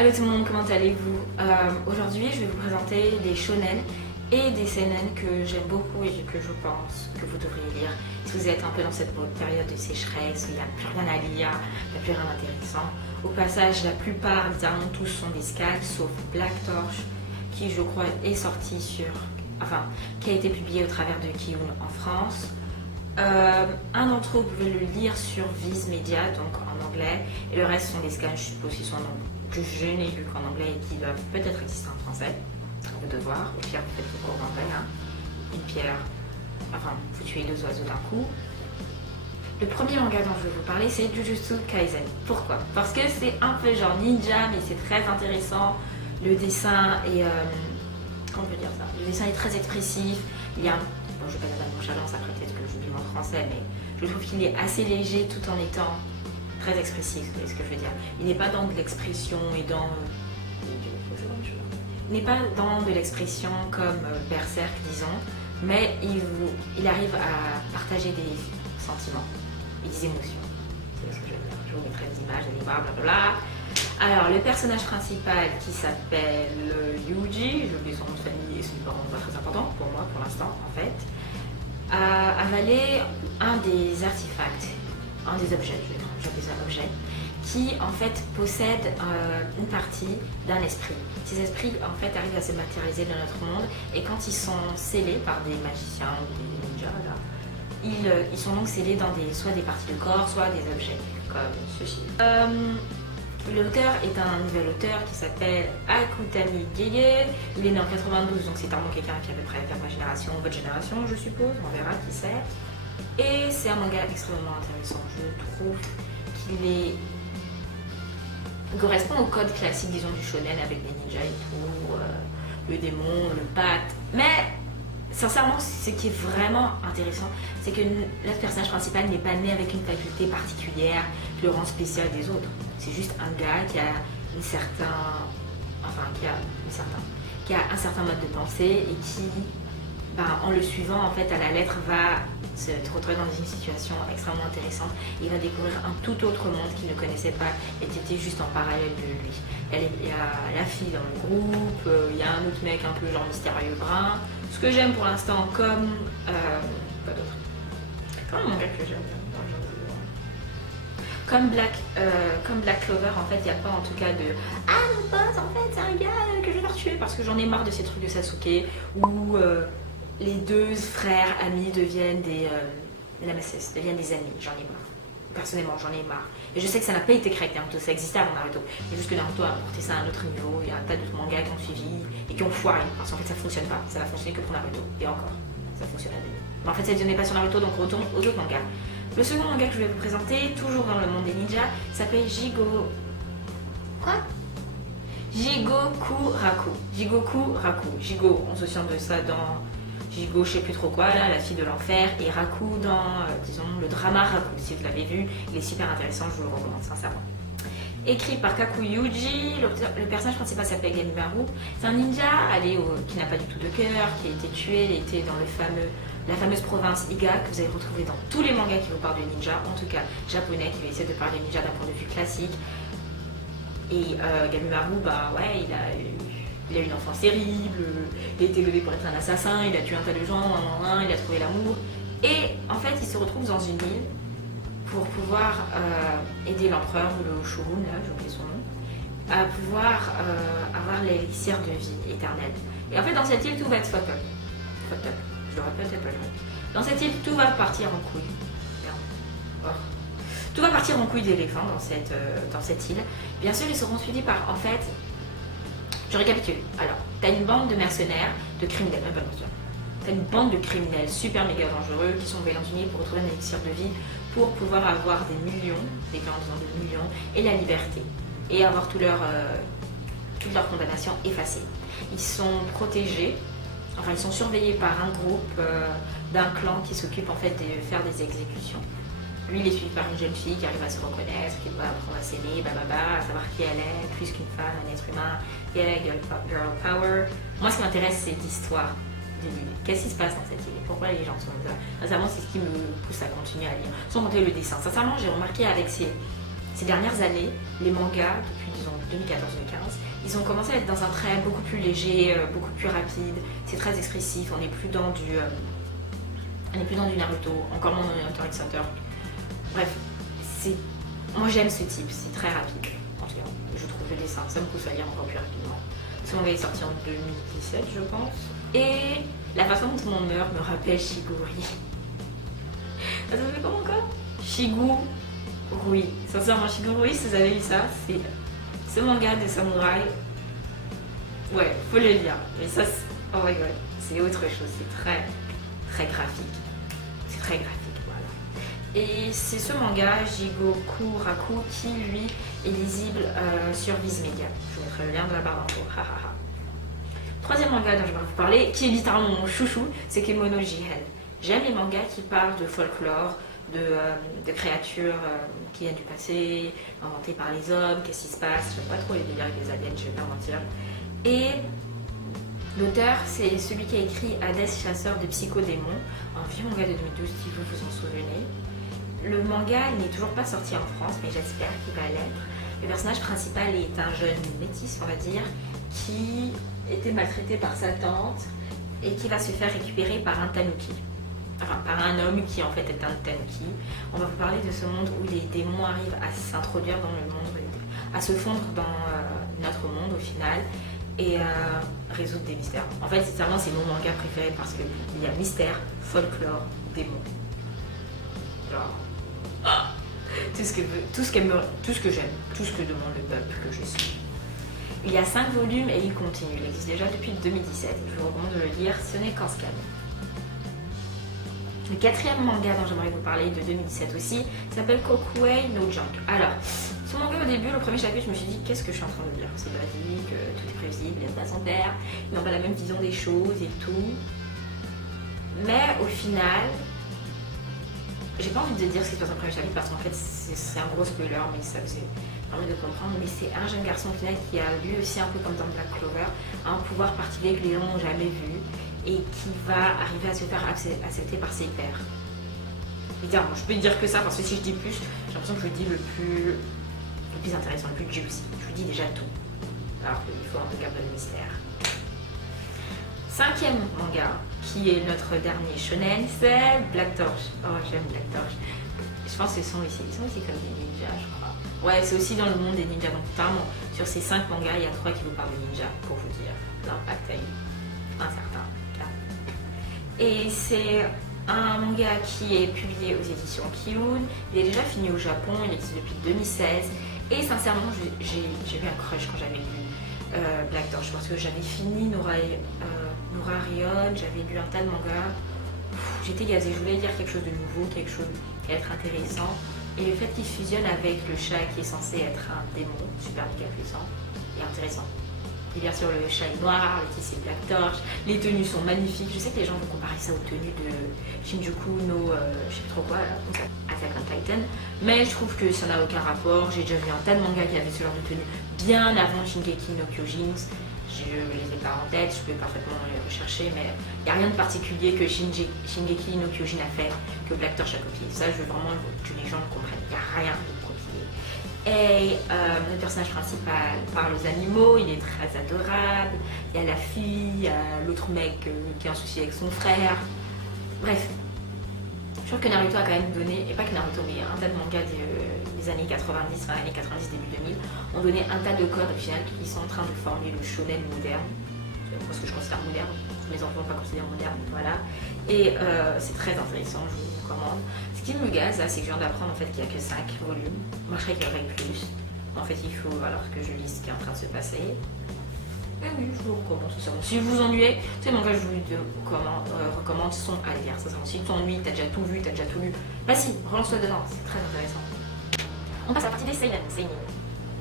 Allô tout le monde, comment allez-vous? Aujourd'hui, je vais vous présenter des shonen et des seinen que j'aime beaucoup et que je pense que vous devriez lire. Si vous êtes un peu dans cette période de sécheresse, où il n'y a plus rien à lire, il n'y a plus rien d'intéressant. Au passage, la plupart, littéralement tous, sont des scans, sauf Black Torch, qui je crois est sorti qui a été publié au travers de Kiyun en France. Un d'entre eux, vous pouvez le lire sur Viz Media, donc en anglais, et le reste sont des scans, je suppose, qui sont que je n'ai lu qu'en anglais et qui doivent peut-être exister en français. Vous devez voir, au pire, vous faites vos cours d'anglais, hein. Une pierre, vous tuez deux oiseaux d'un coup. Le premier manga dont je vais vous parler, c'est Jujutsu Kaisen. Pourquoi? Parce que c'est un peu genre ninja, mais c'est très intéressant. Le dessin est, comment on peut dire ça? Le dessin est très expressif. Il y a bon, je ne vais pas dire la nonchalance, après peut-être que j'oublie mon français, mais je trouve qu'il est assez léger tout en étant très expressif, vous voyez ce que je veux dire. Il n'est pas dans de l'expression et dans... Il n'est pas dans de l'expression comme Berserk, disons, mais il arrive à partager des sentiments et des émotions. C'est ce que je veux dire. Je vous mettrai des images, allez voir, blablabla. Alors, le personnage principal qui s'appelle Yuji, je oublie son nom de famille et son parent pas très important pour moi pour l'instant en fait, a avalé un des artefacts, un des objets, j'appelle ça objet, qui en fait possède une partie d'un esprit. Ces esprits en fait arrivent à se matérialiser dans notre monde et quand ils sont scellés par des magiciens ou des ninjas, là, ils sont donc scellés dans soit des parties de corps, soit des objets, comme ceci. L'auteur est un nouvel auteur qui s'appelle Akutami Gege. Il est né en 92, donc c'est vraiment quelqu'un qui est à peu près de ma génération, votre génération, je suppose. On verra qui c'est. Et c'est un manga extrêmement intéressant. Je trouve qu'il correspond au code classique, disons, du shonen avec des ninjas et tout, le démon, le pacte. Mais sincèrement, ce qui est vraiment intéressant, c'est que notre personnage principal n'est pas né avec une faculté particulière qui le rend spécial des autres. C'est juste un gars qui a un certain mode de pensée et qui, en le suivant en fait à la lettre, va se retrouver dans une situation extrêmement intéressante. Il va découvrir un tout autre monde qu'il ne connaissait pas et qui était juste en parallèle de lui. Il y a la fille dans le groupe, il y a un autre mec un peu genre mystérieux brun. Ce que j'aime pour l'instant comme... quoi d'autre? Comment un manga que j'aime bien? Comme Black Clover, en fait, il n'y a pas en tout cas de « Ah, mon pote, en fait, c'est un gars que je vais faire tuer » parce que j'en ai marre de ces trucs de Sasuke où les deux frères amis deviennent des nemesis, deviennent des ennemis. J'en ai marre. Personnellement, j'en ai marre. Et je sais que ça n'a pas été créé avec Naruto, ça existait avant Naruto. C'est juste que Naruto a porté ça à un autre niveau. Il y a un tas d'autres mangas qui ont suivi et qui ont foiré parce qu'en fait, ça ne fonctionne pas. Ça n'a fonctionné que pour Naruto. Et encore, ça fonctionne à deux. Mais en fait, ça ne donnait pas sur Naruto, donc on retourne aux autres mangas. Le second manga que je vais vous présenter, toujours dans le monde des ninjas, s'appelle Jigoku Raku. Jigoku Raku. Jigo, on se souvient de ça dans Jigo, je sais plus trop quoi, là, la fille de l'enfer, et Raku dans, disons, le drama Raku. Si vous l'avez vu, il est super intéressant, je vous le recommande sincèrement. Écrit par Kaku Yuji, le personnage principal s'appelle Gamimaru. C'est un ninja qui n'a pas du tout de cœur, qui a été tué, il était dans la fameuse province Iga que vous allez retrouver dans tous les mangas qui vous parlent de ninja, en tout cas japonais, qui va essayer de parler de ninja d'un point de vue classique. Et Gamimaru, il a eu une enfance terrible, il a été élevé pour être un assassin, il a tué un tas de gens, il a trouvé l'amour. Et en fait, il se retrouve dans une île pour pouvoir aider l'empereur ou le shogun, j'ai oublié son nom, à pouvoir avoir l'élixir de vie éternelle. Et en fait, dans cette île, tout va être fucked up. Je le rappelle, c'est pas vrai. Dans cette île, tout va partir en couille. Tout va partir en couille d'éléphant dans cette île. Bien sûr, ils seront suivis par, en fait, je récapitule. Alors, t'as une bande de mercenaires, de criminels, même pas de t'as une bande de criminels super méga dangereux qui sont envoyés dans une île pour retrouver un élixir de vie pour pouvoir avoir des millions, de millions, et la liberté. Et avoir toute leur condamnation effacée. Ils sont protégés. Ils sont surveillés par un groupe d'un clan qui s'occupe en fait de faire des exécutions. Lui, il est suivi par une jeune fille qui arrive à se reconnaître, qui doit apprendre à s'aimer, à savoir qui elle est, plus qu'une femme, un être humain, girl power. Moi, ce qui m'intéresse, c'est l'histoire de l'île. Qu'est-ce qui se passe dans cette île? Pourquoi les gens sont comme ça? Sincèrement, c'est ce qui me pousse à continuer à lire. Sans compter le dessin. Sincèrement, j'ai remarqué avec ces ces dernières années, les mangas, depuis disons 2014-2015, ils ont commencé à être dans un trait beaucoup plus léger, beaucoup plus rapide. C'est très expressif, on n'est plus dans du Naruto, encore moins dans du Hunter x Hunter. Bref, moi j'aime ce type, c'est très rapide. En tout cas, je trouve le dessin, ça me pousse à lire encore plus rapidement. Ce manga est sorti en 2017, je pense. Et la façon dont on meurt me rappelle Shiguri. Ça s'appelle comment encore Shigurui. Sincèrement, Shigurui, si vous avez lu ça, c'est ce manga de samouraï. Ouais, faut le lire. Mais ça, oh my god, c'est autre chose. C'est très, très graphique. C'est très graphique, voilà. Et c'est ce manga, Jigoku Raku, qui lui est lisible sur Viz Media. Je vous mettrai le lien dans la barre d'infos. Troisième manga dont je vais vous parler, qui est littéralement mon chouchou, c'est Kemono Jihen. J'aime les mangas qui parlent de folklore, de créatures qui viennent du passé, inventées par les hommes, qu'est-ce qui se passe. J'aime pas trop les délires avec les aliens, je vais pas mentir. Et l'auteur, c'est celui qui a écrit Hades, chasseur de psychodémons, un vieux manga de 2012 si vous vous en souvenez. Le manga n'est toujours pas sorti en France, mais j'espère qu'il va l'être. Le personnage principal est un jeune métis, on va dire, qui était maltraité par sa tante et qui va se faire récupérer par un tanuki. Enfin, par un homme qui en fait est un tanuki. On va vous parler de ce monde où les démons arrivent à s'introduire dans le monde, à se fondre dans notre monde au final et résoudre des mystères. En fait, sincèrement, c'est mon manga préféré parce qu'il y a mystère, folklore, démons. Genre, tout ce que j'aime, tout ce que demande le peuple que je suis. Il y a 5 volumes et il continue. Il existe déjà depuis 2017. Je vous recommande de le lire, ce n'est qu'en scan. Le quatrième manga dont j'aimerais vous parler de 2017 aussi s'appelle Kokuei no Junk. Alors, ce manga au début, le premier chapitre, je me suis dit qu'est-ce que je suis en train de lire? C'est basique, tout est prévisible, il n'aime pas son père, ils n'ont pas la même vision des choses et tout. Mais au final, j'ai pas envie de dire ce qui se passe dans le premier chapitre parce qu'en fait c'est un gros spoiler, mais ça vous permet de comprendre. Mais c'est un jeune garçon au final qui a lui aussi un peu comme dans Black Clover, un pouvoir particulier que les gens n'ont jamais vu et qui va arriver à se faire accepter par ses pairs. Évidemment, je peux dire que ça parce que si je dis plus, j'ai l'impression que je dis le plus intéressant, le plus juicy. Je vous dis déjà tout. Alors qu'il faut un peu garder le mystère. Cinquième manga, qui est notre dernier shonen, c'est Black Torch. Oh, j'aime Black Torch. Je pense qu'ils sont aussi comme des ninjas, je crois. Ouais, c'est aussi dans le monde des ninjas. Donc, apparemment, sur ces 5 mangas, il y a 3 qui vous parlent de ninjas, pour vous dire l'impact a eu un certain cas. Et c'est un manga qui est publié aux éditions Kiun. Il est déjà fini au Japon, il existe depuis 2016. Et sincèrement, j'ai eu un crush quand j'avais lu Black Torch parce que j'avais fini Nora Rion, j'avais lu un tas de mangas. J'étais gazée, je voulais lire quelque chose de nouveau, quelque chose qui allait être intéressant. Et le fait qu'il fusionne avec le chat qui est censé être un démon super méga puissant et intéressant. Et bien sûr, le chat est noir, le tissu c'est Black Torch, les tenues sont magnifiques. Je sais que les gens vont comparer ça aux tenues de Shinjuku no, je sais plus trop quoi, Attack on Titan. Mais je trouve que ça n'a aucun rapport. J'ai déjà vu un tas de mangas qui avaient ce genre de tenue bien avant Shingeki no Kyojin. Je les ai pas en tête, je peux parfaitement les rechercher, mais il n'y a rien de particulier que Shingeki no Kyojin a fait, que Black Torch a copié. Ça, je veux vraiment que les gens le comprennent. Il n'y a rien de copié. Et le personnage principal parle aux animaux, il est très adorable. Il y a la fille, il y a l'autre mec qui a un souci avec son frère. Bref, je trouve que Naruto a quand même donné, et pas que Naruto, mais un tas de mangas des années 90, enfin années 90, début 2000, ont donné un tas de codes au final qui sont en train de former le shonen moderne. Moi, ce que je considère moderne, mes enfants pas considèrent moderne, voilà. Et c'est très intéressant, je vous recommande. Ce qui me gaze là, c'est que je viens d'apprendre en fait qu'il n'y a que 5 volumes. Moi je croyais qu'il y aurait plus. En fait, il faut alors que je lise ce qui est en train de se passer. Et oui, je vous recommande, sincèrement. Si vous vous ennuyez, c'est mon cas, je vous recommande sont à lire. Si tu t'ennuies, t'as déjà tout vu, t'as déjà tout lu, bah si, relance-toi dedans, c'est très intéressant. On passe à la partie des seinen.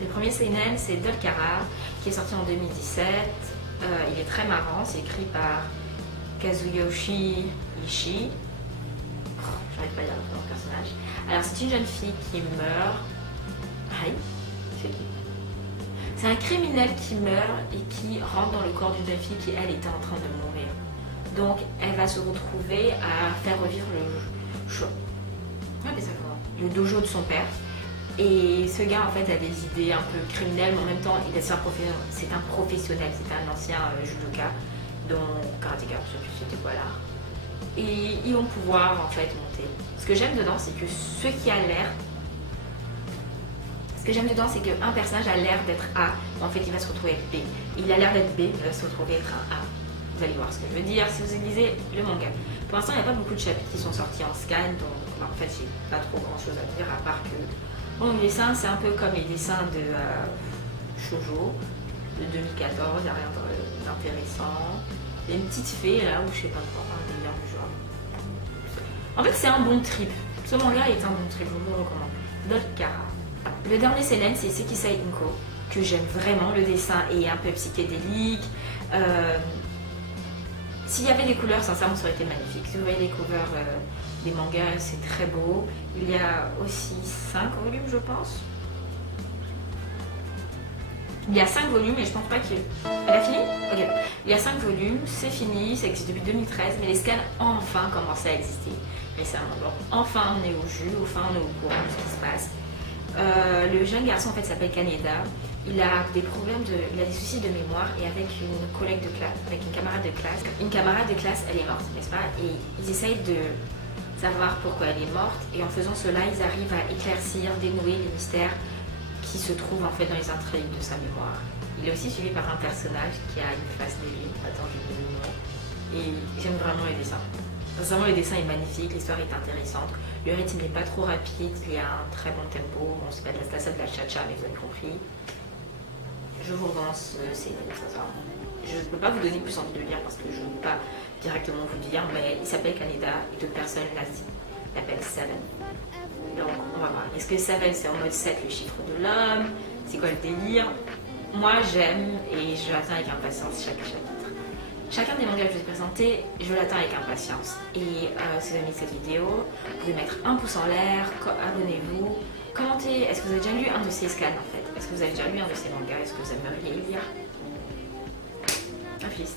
Le premier seinen, c'est Dolkara, qui est sorti en 2017. Il est très marrant, c'est écrit par Kazuyoshi Ishii. J'arrive pas à dire le personnage. Alors, c'est une jeune fille qui meurt. Aïe, c'est qui? C'est un criminel qui meurt et qui rentre dans le corps d'une jeune fille qui, elle, était en train de mourir. Donc, elle va se retrouver à faire revivre le dojo de son père. Et ce gars en fait a des idées un peu criminelles, mais en même temps c'est un professionnel, c'est un ancien judoka, dont karatéka, je sais plus c'était quoi là. Et ils vont pouvoir en fait monter. Ce que j'aime dedans, c'est que ce qui a l'air. Ce que j'aime dedans, c'est qu'un personnage a l'air d'être A, mais en fait il va se retrouver être B. Il a l'air d'être B, il va se retrouver être un A. Vous allez voir ce que je veux dire si vous lisez le manga. Pour l'instant, il n'y a pas beaucoup de chapitres qui sont sortis en scan, donc en fait j'ai pas trop grand chose à dire à part que. Bon, les dessins, c'est un peu comme les dessins de Shoujo de 2014, il n'y a rien d'intéressant. Il y a une petite fée là où je sais pas quoi, un délire du genre. En fait, c'est un bon trip. Ce manga est un bon trip, je vous le recommande. Dolkara. Le dernier seinen, c'est Sekisai Inko, que j'aime vraiment. Le dessin est un peu psychédélique. S'il y avait des couleurs, sincèrement, ça aurait été magnifique. Si vous voyez les covers des mangas, c'est très beau. Il y a aussi 5 volumes, je pense. Il y a 5 volumes et je pense pas qu'il... Elle a fini? Ok. Il y a 5 volumes, c'est fini, ça existe depuis 2013, mais les scans ont enfin commencé à exister récemment. Donc enfin on est au jus, enfin on est au courant de ce qui se passe. Le jeune garçon en fait s'appelle Kaneda. Il a des il a des soucis de mémoire et avec une collègue de classe, avec une camarade de classe, elle est morte, n'est-ce pas? Et ils essayent de savoir pourquoi elle est morte et en faisant cela, ils arrivent à éclaircir, dénouer les mystères qui se trouvent en fait dans les intrigues de sa mémoire. Il est aussi suivi par un personnage qui a une face d'élu, attends, je vais le nom. Et j'aime vraiment les dessins. Sincèrement, le dessin est magnifique, l'histoire est intéressante. Le rythme n'est pas trop rapide, il y a un très bon tempo. Bon, c'est pas de la salsa, de la cha-cha, mais vous avez compris. Je vous relance, c'est ça. Je ne peux pas vous donner plus envie de le lire parce que je ne peux pas directement vous dire, mais il s'appelle Kaneda et d'autres personnes l'appellent Seven. Donc on va voir. Est-ce que Seven c'est en mode 7 le chiffre de l'homme? C'est quoi le délire? Moi j'aime et je l'attends avec impatience chaque chapitre. Chacun des mangas que je vous ai présentés, je l'attends avec impatience. Et si vous avez aimé cette vidéo, vous pouvez mettre un pouce en l'air, abonnez-vous, commentez. Est-ce que vous avez déjà lu un de ces scans en fait? Est-ce que vous avez déjà lu un de ces mangas? Est-ce que vous aimeriez lire? Un fils.